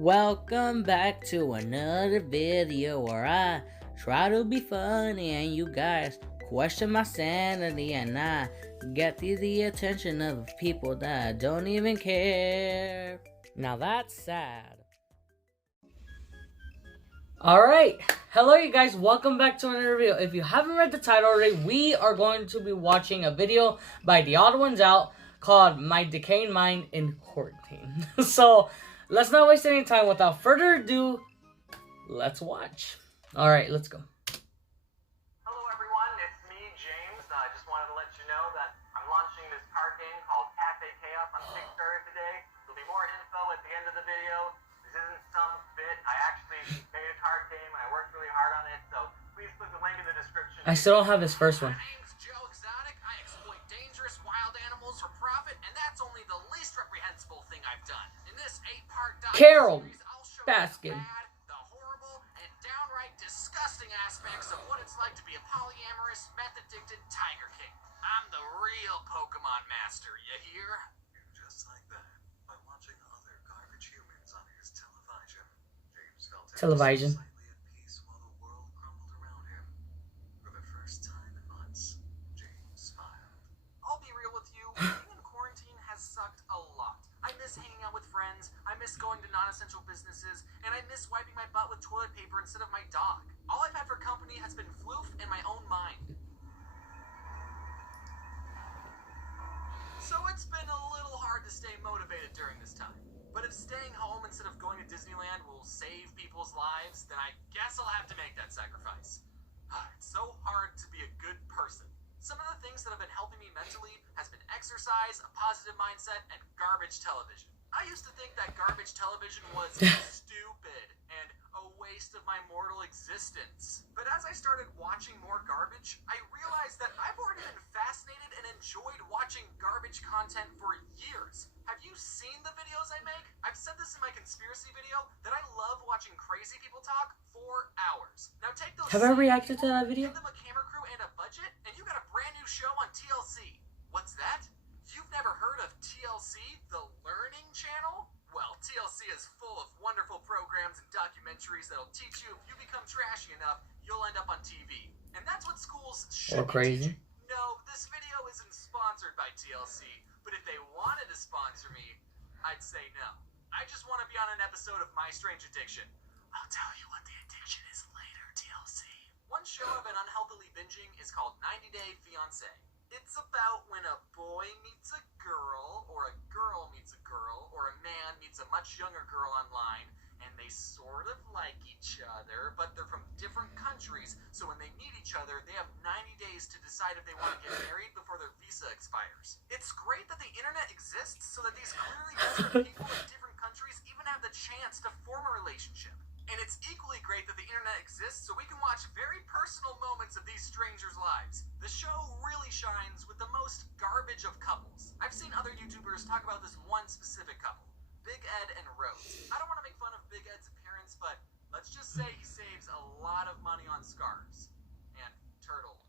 Welcome back to another video where I try to be funny and you guys question my sanity and I get the attention of people that don't even care. Now that's sad. Alright, hello you guys, welcome back to another video. If you haven't read the title already, we are going to be watching a video by Theodd1sout called My Decaying Mind in Quarantine. So, let's not waste any time. Without further ado, let's watch. Alright, let's go. Hello everyone, it's me, James. I just wanted to let you know that I'm launching this card game called Cafe Chaos on Kickstarter today. There'll be more info at the end of the video. This isn't some bit. I actually made a card game and I worked really hard on it, so please click the link in the description. I still don't have this first one. My name's Exotic. I exploit dangerous wild animals for profit, and that's only the least reprehensible thing I've done. In this 8-part Carol series, I'll show Baskin. you the bad, the horrible, and downright disgusting aspects of what it's like to be a polyamorous, meth-addicted Tiger King. I'm the real Pokemon master, you hear? Just like that, by watching other garbage humans on his television, James felt Television. slightly at peace while the world crumbled around him. For the first time in months, James smiled. I'll be real with you, being in quarantine has sucked a lot. I miss hanging out with friends, I miss going to non-essential businesses, and I miss wiping my butt with toilet paper instead of my dog. All I've had for company has been floof and my own mind. So it's been a little hard to stay motivated during this time. But if staying home instead of going to Disneyland will save people's lives, then I guess I'll have to make that sacrifice. It's so hard to be a good person. Some of the things that have been helping me mentally has been exercise, a positive mindset, and garbage television. I used to think that garbage television was stupid and a waste of my mortal existence. But as I started watching more garbage, I realized that I've already been fascinated and enjoyed watching garbage content for years. Have you seen the videos I make? I've said this in my conspiracy video that I love watching crazy people talk for hours. Now take those. Have I reacted to that video? Give them a camera crew and a budget, and you got a brand new show on TLC. What's that? You've never heard of TLC, the Learning Channel? Well, TLC is full of wonderful programs and documentaries that'll teach you if you become trashy enough, you'll end up on TV. And that's what schools should Or crazy. be teaching. No, this video isn't sponsored by TLC, but if they wanted to sponsor me, I'd say no. I just want to be on an episode of My Strange Addiction. I'll tell you what the addiction is later, TLC. One show I've been unhealthily binging is called 90 Day Fiancé. It's about when a boy meets a girl, or a girl meets a girl, or a man meets a much younger girl online, and they sort of like each other, but they're from different countries, so when they meet each other, they have 90 days to decide if they want to get married before their visa expires. It's great that the internet exists so that these clearly different people in different countries even have the chance to form a relationship. And it's equally great that the internet exists so we can watch very personal moments of these strangers' lives. The show really shines with the most garbage of couples. I've seen other YouTubers talk about this one specific couple, Big Ed and Rose. I don't want to make fun of Big Ed's appearance, but let's just say he saves a lot of money on scarves and turtle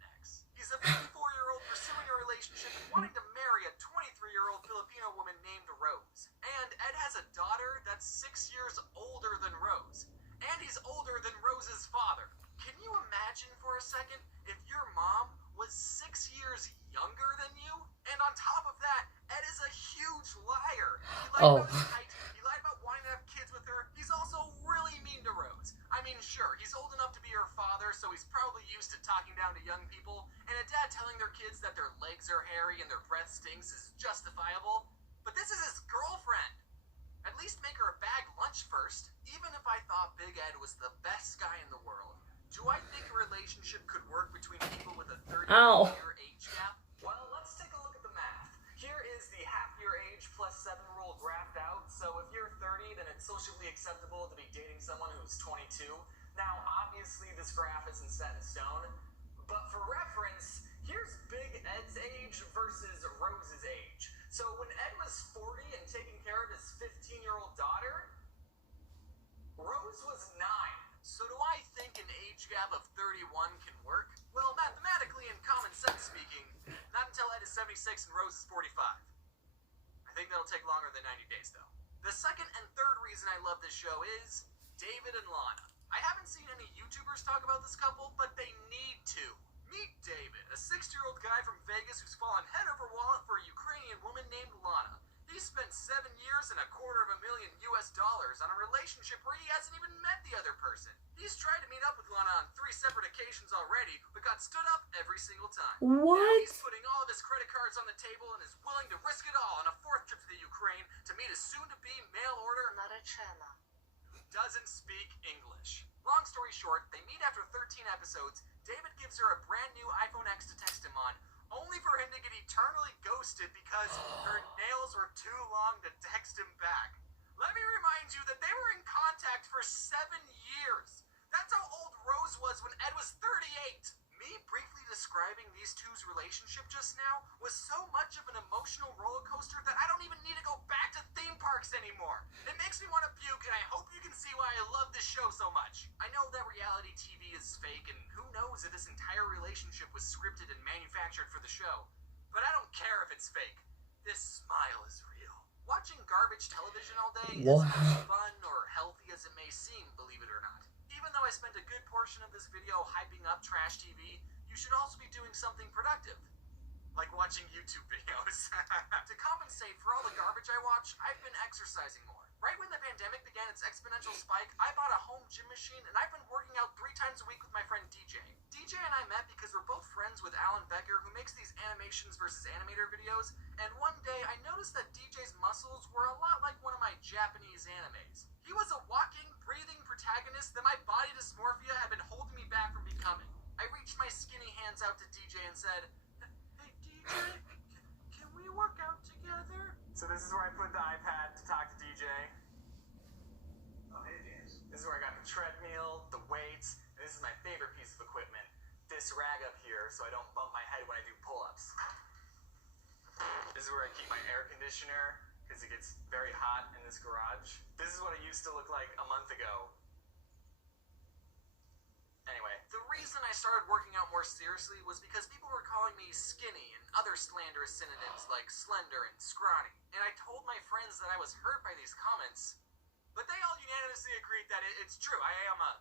necks. He's a 54-year-old pursuing a relationship and wanting to marry a 23-year-old Filipino woman named Rose. And Ed has a daughter that's 6 years older than Rose. And he's older than Rose's father. Can you imagine for a second if your mom was 6 years younger than you? And on top of that, Ed is a huge liar. He lied about his height, he lied about wanting to have kids with her. He's also really mean to Rose. I mean, sure, he's old enough to be her father, so he's probably used to talking down to young people. And a dad telling their kids that their legs are hairy and their breath stinks is justifiable. But this is his girlfriend. At least make her a bag lunch first. Even if I thought Big Ed was the best guy in the world, do I think a relationship could work between people with a 30-year age gap? Well, let's take a look at the math. Here is the half-year age plus 7 rule graphed out. So if you're 30, then it's socially acceptable to be dating someone who's 22. Now, obviously, this graph isn't set in stone, but for reference, here's Big Ed's age versus Rose's age. So when Ed was 40 and taking care of his 15-year-old daughter, Rose was 9. So do I think an age gap of 31 can work? Well, mathematically and common sense speaking, not until Ed is 76 and Rose is 45. I think that'll take longer than 90 days, though. The second and third reason I love show is David and Lana. I haven't seen any YouTubers talk about this couple, but they need to. Meet David, a 60-year-old guy from Vegas who's fallen head over wallet for a Ukrainian woman named Lana. He spent 7 years and $250,000 US on a relationship where he hasn't even met the other person. He's tried to meet up with Lana on 3 separate occasions already, but got stood up every single time. What? Now he's putting all of his credit cards on the table and is willing to risk it all on a 4th trip to the Ukraine to meet his soon-to-be mail order who doesn't speak English. Long story short, they meet after 13 episodes. David gives her a brand new iPhone X to text him on, only for him to get eternally ghosted because her nails were too long to text him back. Let me remind you that they were in contact for 7 years. That's how old Rose was when Ed was 38. Me briefly describing these two's relationship just now was so much of an emotional roller coaster that I don't even need to go back to theme parks anymore. It makes me want to puke, and I hope you can see why I love this show so much. I know that reality TV is fake, and who knows if this entire relationship was scripted and manufactured for the show. But I don't care if it's fake. This smile is real. Watching garbage television all day isn't as fun or healthy as it may seem, believe it or not. Even though I spent a good portion of this video hyping up trash TV, you should also be doing something productive, like watching YouTube videos. To compensate for all the garbage I watch, I've been exercising more. Right when the pandemic began its exponential spike, I bought a home gym machine, and I've been working out 3 times a week with my friend DJ. DJ and I met because we're both friends with Alan Becker, who makes these animations versus animator videos, and one day I noticed that DJ's muscles were a lot like one of my Japanese animes. He was a walking, breathing protagonist that my body dysmorphia had been holding me back from becoming. I reached my skinny hands out to DJ and said, "Hey DJ, can we work out together?" So this is where I put the iPad to talk to DJ. Oh, hey, James. This is where I got the treadmill, the weights, and this is my favorite piece of equipment. This rag up here so I don't bump my head when I do pull-ups. This is where I keep my air conditioner because it gets very hot in this garage. This is what it used to look like a month ago. Anyway. The reason I started working out more seriously was because people were calling me skinny and other slanderous synonyms like slender and scrawny. And I told my friends that I was hurt by these comments, but they all unanimously agreed that it's true. I am a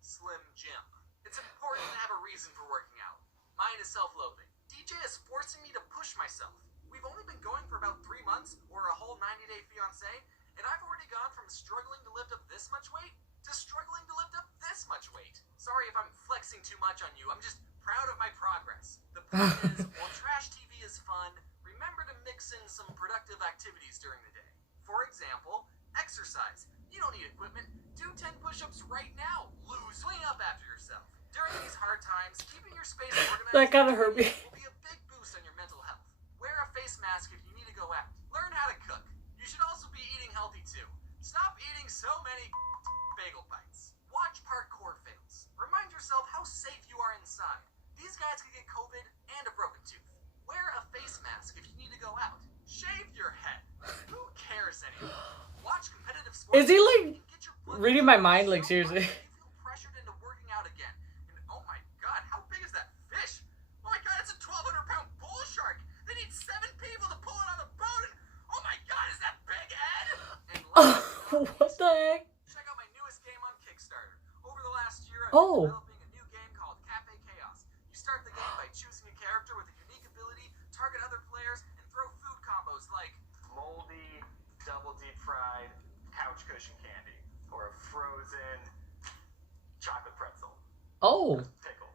slim Jim. It's important to have a reason for working out. Mine is self-loathing. DJ is forcing me to push myself. We've only been going for about 3 months, or a whole 90-day fiancé, and I've already gone from struggling to lift up this much weight to struggling to lift up this much weight. Sorry if I'm flexing too much on you. I'm just proud of my progress. The point is, while trash TV is fun, remember to mix in some productive activities during the day. For example, exercise. You don't need equipment. Do 10 push-ups right now. Clean up after yourself. During these hard times, keeping your space organized That kinda hurt me. will be a big boost on your mental health. Wear a face mask if you need to go out. Learn how to cook. You should also be eating healthy too. Stop eating so many bagel bites. Watch parkour fails. Remind yourself how safe you are inside. These guys could get COVID and a broken tooth. Wear a face mask if you need to go out. Shave your head. Who cares anymore? Watch competitive sports. Is he like and get your blood reading my mind? so Like seriously. much that you feel pressured into working out again. And oh my god, how big is that fish? Oh my god, it's a 1,200-pound bull shark. They need 7 people to pull it on the boat. And oh my god, is that big, Ed? And What the heck? check out my newest game on Kickstarter. Over the last year, I've Oh. been developing a new game called Cafe Chaos. You start the game by choosing a character with a unique ability, target other players, and throw food combos like Moldy, double deep fried couch cushion candy, or a frozen chocolate pretzel. Oh. Pickled.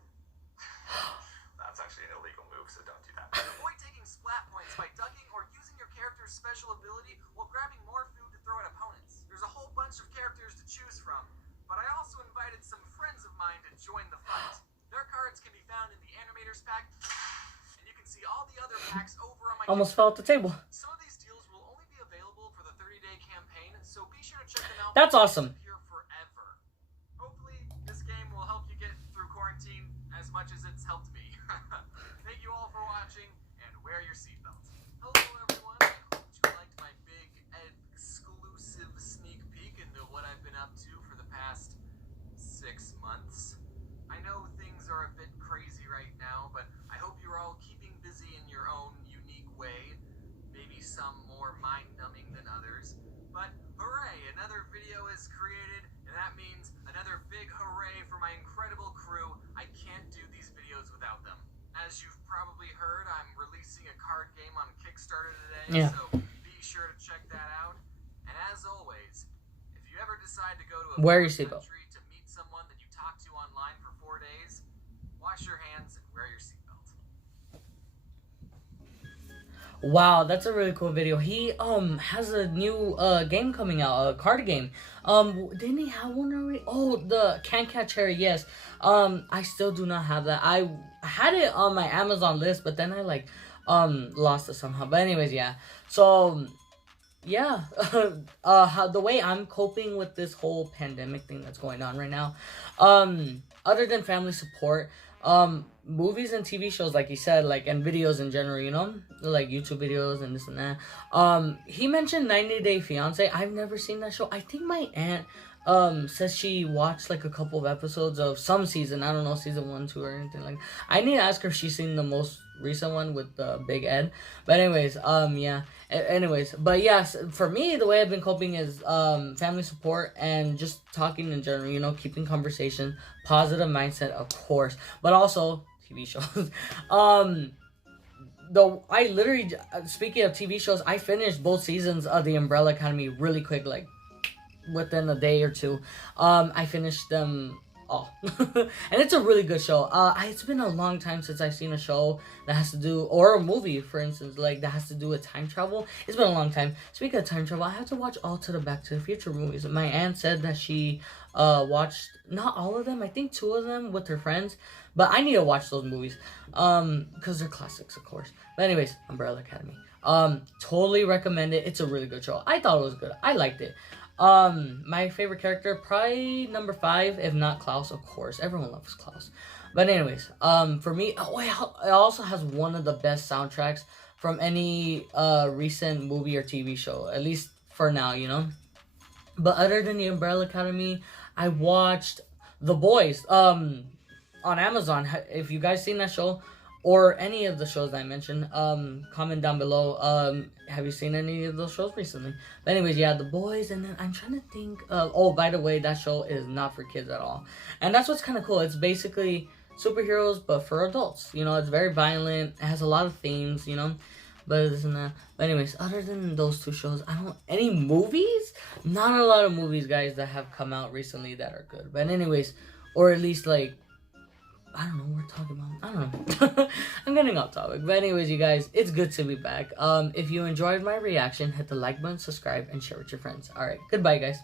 That's actually an illegal move, so don't do that. avoid taking splat points by ducking or using your character's special ability while grabbing more food to throw at opponents. There's a whole bunch of characters to choose from, but I also invited some friends of mine to join the fight. Their cards can be found in the Animators pack, and you can see all the other packs over on my Almost Kickstarter. fell off the table. Some of these deals will only be available for the 30-day campaign, so be sure to check them out. That's awesome. Here forever. Hopefully, this game will help you get through quarantine as much as it's helped me. Thank you all for watching, and wear your seatbelts. Hello, everyone. I hope you liked my big exclusive sneak peek into what I've been up to for the past 6 months. I know things are a bit crazy right now, but I hope you're all keeping busy in your own unique way. Maybe some more mind-numbing than others. But hooray, another video is created, and that means another big hooray for my incredible crew. I can't do these videos without them. As you've probably heard, I'm releasing a card game on Kickstarter today, Yeah. so be sure to check that out. And as always, if you ever decide to go to a Wear your foreign seatbelt. country to meet someone that you talked to online for 4 days, wash your hands and wear your seatbelt. Wow, that's a really cool video. He has a new game coming out, a card game. Didn't he have one already? Oh, the Can Catch Harry, yes. I still do not have that. I had it on my Amazon list, but then I like lost it somehow. But anyways, yeah. So yeah, how the way I'm coping with this whole pandemic thing that's going on right now, other than family support, movies and TV shows, like he said, like, and videos in general, you know, like YouTube videos and this and that. He mentioned 90 Day Fiance. I've never seen that show. I think my aunt says she watched like a couple of episodes of some season. I don't know, season 1, 2, or anything like that. I need to ask her if she's seen the most recent one with Big Ed. But anyways, yeah. Anyways, but yes, for me, the way I've been coping is family support and just talking in general, you know, keeping conversation, positive mindset, of course, but also TV shows. Though I literally, speaking of TV shows, I finished both seasons of The Umbrella Academy really quick, like within a day or two. I finished them all. And it's a really good show. It's been a long time since I've seen a show that has to do, or a movie, for instance, like that has to do with time travel. It's been a long time. Speaking of time travel, I have to watch all to the Back to the Future movies. My aunt said that she watched not all of them, I think 2 of them with her friends, but I need to watch those movies because they're classics, of course. But anyways, Umbrella Academy, totally recommend it. It's a really good show. I thought it was good. I liked it. My favorite character, probably number 5, if not Klaus, of course. Everyone loves Klaus. But anyways, for me, it also has one of the best soundtracks from any recent movie or TV show, at least for now, you know. But other than the Umbrella Academy, I watched The Boys on Amazon. If you guys seen that show, or any of the shows that I mentioned, comment down below. Have you seen any of those shows recently? But anyways, yeah, The Boys, and then I'm trying to think of, oh, by the way, that show is not for kids at all. And that's what's kind of cool. It's basically superheroes, but for adults. You know, it's very violent. It has a lot of themes, you know, but this and that. But anyways, other than those 2 shows, any movies? Not a lot of movies, guys, that have come out recently that are good. But anyways, or at least, like, I don't know what we're talking about. I don't know. I'm getting off topic. But anyways, you guys, it's good to be back. If you enjoyed my reaction, hit the like button, subscribe, and share with your friends. Alright, goodbye, guys.